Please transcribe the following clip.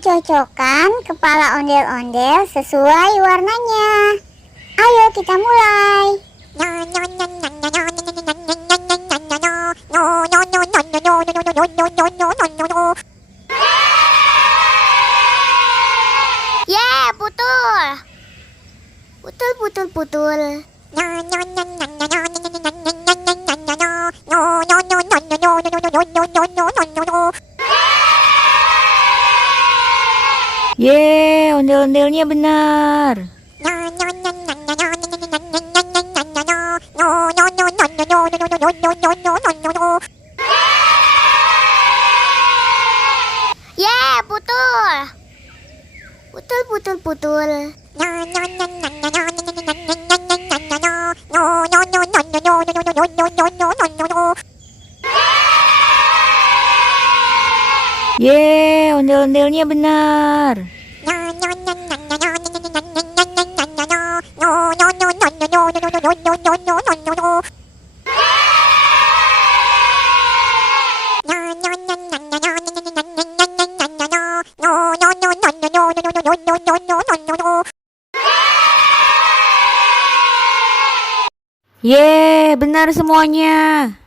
cocokkan kepala ondel-ondel sesuai warnanya. Ayo kita mulai. Putul. Putul. Ondel-ondelnya benar. Putul. Ondel-ondelnya benar. Benar semuanya.